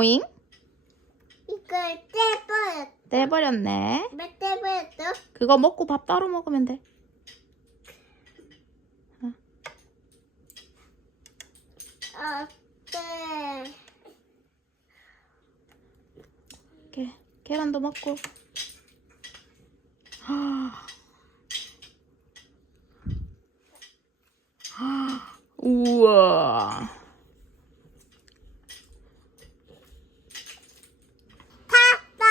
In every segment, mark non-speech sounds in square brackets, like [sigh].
오잉? 이걸 떼버렸. 떼버렸네. 몇 떼버렸어? 그거 먹고 밥 따로 먹으면 돼. 어때? 게, 계란도 먹고. 우와. 타다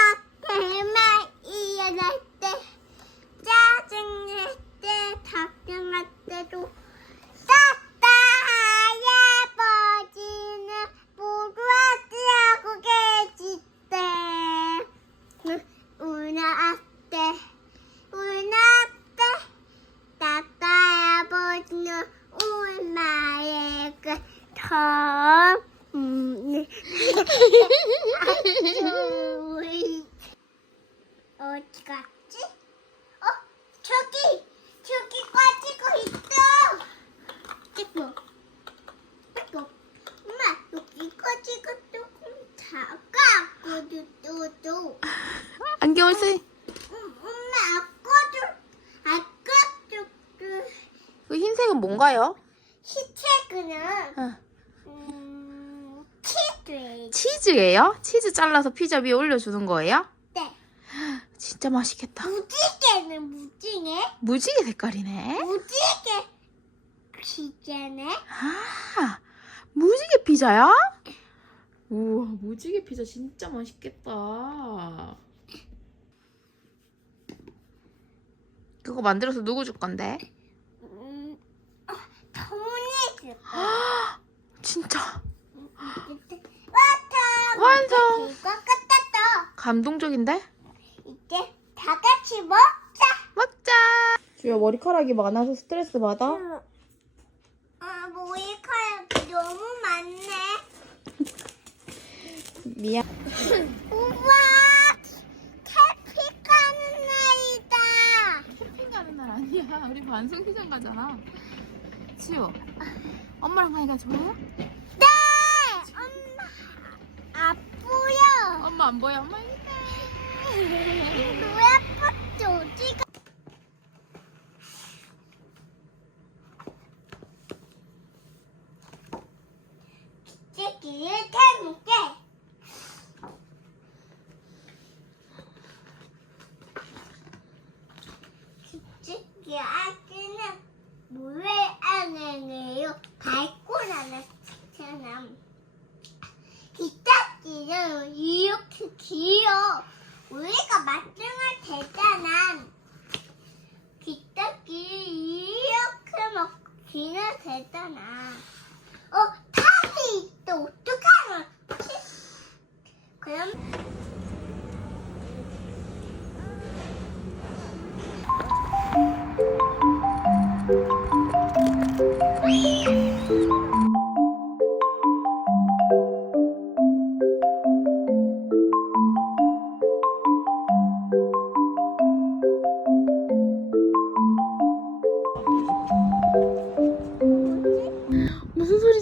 대만 일어날 때 짜증낼 때 답장할 때도 싹다 할아버지는 모두하고 계실 때 우나 때 우나 때 따따 할아버지는 울마에 음, 아주 어디 갔지? 어 저기 저기 빠지고 있어. 이거 이거 엄마 여기 빠지고 조금 작아거든 또도. 안경을 쓰. 음, 엄마 아까도 아까도 그그 흰색은 뭔가요? 시체그는 어. 음 치즈예요. 치즈예요? 치즈 잘라서 피자 위에 올려주는 거예요? 네. [gasps] 진짜 맛있겠다. 무지개는 무지개. 무지개 색깔이네. 무지개 피자네. 아, 무지개 피자야? 우와, 무지개 피자 진짜 맛있겠다. 그거 만들어서 누구 줄 건데? 음, 어, 더문이 [gasps] 진짜 와타. 완성. 이거 끝났어. 감동적인데? 이제 다 같이 먹자. 먹자. 주야 머리카락이 많아서 스트레스 받아? 아, 머리카락 너무 많네. [laughs] 미안. 우와, 캠핑 가는 날이다. 캠핑 가는 날 아니야. 우리 반성기장 가잖아. 지우, 엄마랑 가니까 좋아요? 네, 엄마. 아프요. 엄마 안 보여? 엄마. 노래 아팠죠, 어디가? 기계를 태울게. 기계 아기는 물에 안에요 밟고 나는 기타기는 이렇게 길어. 우리가 맞짱을 대잖아. 기타기 이렇게 막 기는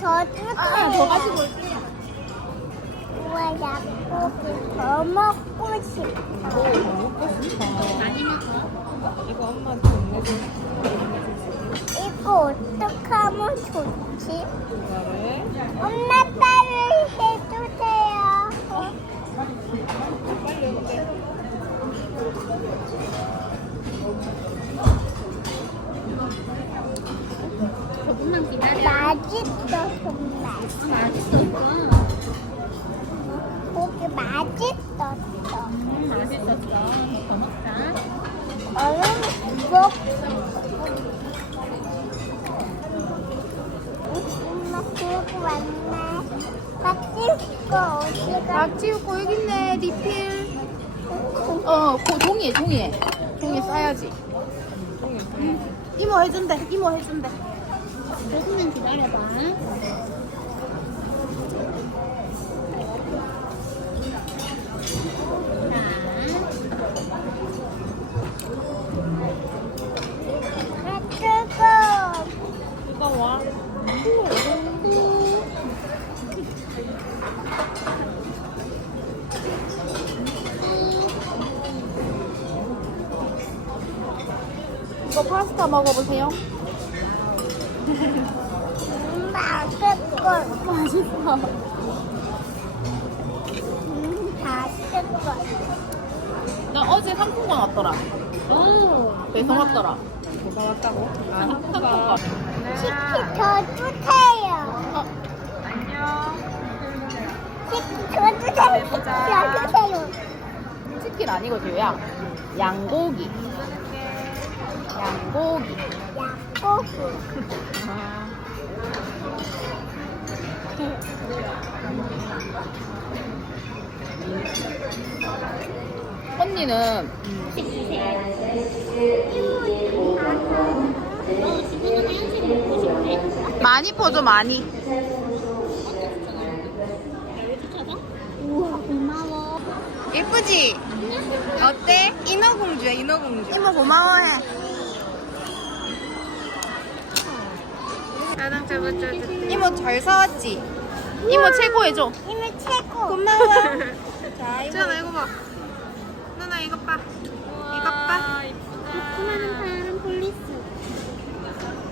더 주세요. 아, 더 가지고 올게요. 우와, 날보이 더 먹고 싶어. 먹고 싶어. 많이 먹어. 이거 엄마한테 보내줘. 이거 어떻게 하면 좋지? 엄마 빨리 해주세요. 맛있어, 정말. 맛있어, 이거. 고기 맛있었어. 음, 맛있었어. 더 먹자. 얼른 먹 들고 왔네. 같이 거 어디가? 막 치우고 여기 있네 리필 어 고, 종이에 종이에 종이에 싸야지 응. 이모 해준대 이모 해준대 조금만 기다려봐. 이거 파스타 먹어보세요 음, 맛있고. 맛있어 음, 다 뜨거. 나 어제 상품권 왔더라 오. 배송 왔더라 뭐가 왔다고? 아 상품권 치킨 더 주세요. 안녕 치킨 더 주세요. 더 주세요. 치킨 아니고 지우야 양고기 양고기 고기. [laughs] 언니는? 많이 퍼줘 많이. 예쁘지? 어때? 인어공주야 인어공주 이모 고마워해 이모 잘 사왔지? 이모 최고 해줘. 이모 최고. 고마워. [laughs] 자 이거 나 이거 봐. 누나 이거 봐. 이거 봐. 조그마한 파란 폴리스.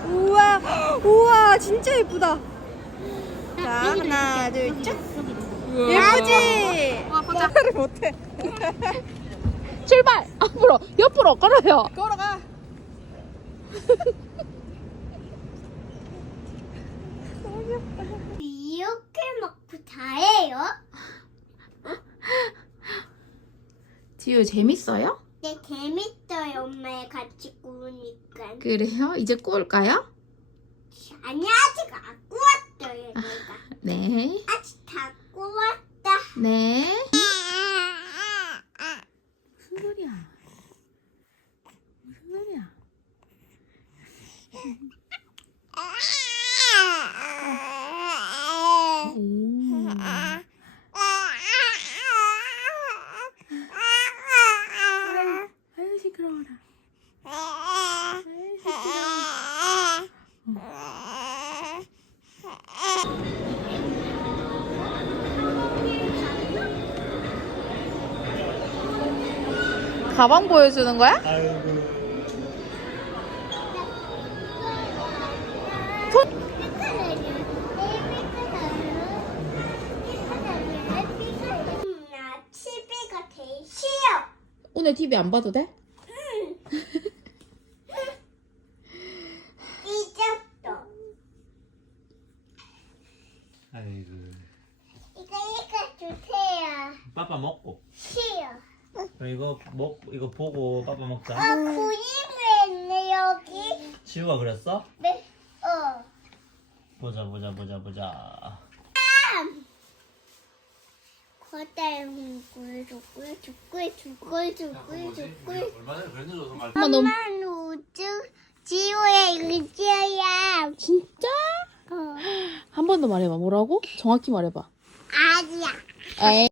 우와 우와 진짜 예쁘다. 자 하나 둘셋 예쁘지? 와. 보자. 를 못해. 출발! 앞으로 옆으로 걸어요. 걸어가 이렇게 먹고 잘해요? 지우 재밌어요? 네, 재밌어요. 엄마랑 같이 구우니까. 그래요? 이제 구울까요? 아니, 아직 안 구웠어요, 내가. 네 아직 다 구웠다. 네. 가방 보여주는 거야? TV가 제일 싫어. 오늘 TV 안 봐도 돼? 잊었어. 아이고 이거 이거 주세요. 빠빠 먹고 싫어. 그럼 이거 먹 이거 보고 빠빠 먹자 아, 그림이 있네, 여기. 지우가 그렸어? 네, 어. 보자 보자 보자 보자 거대한 꿀, 꿀, 꿀, 꿀, 꿀, 꿀. 얼마 전에 그랬는데 너 정말 엄마 너무 엄마 우주 지호의 의지야. 진짜? 어. 한 번 더 말해봐. 뭐라고? 정확히 말해봐. 아니야. 에이.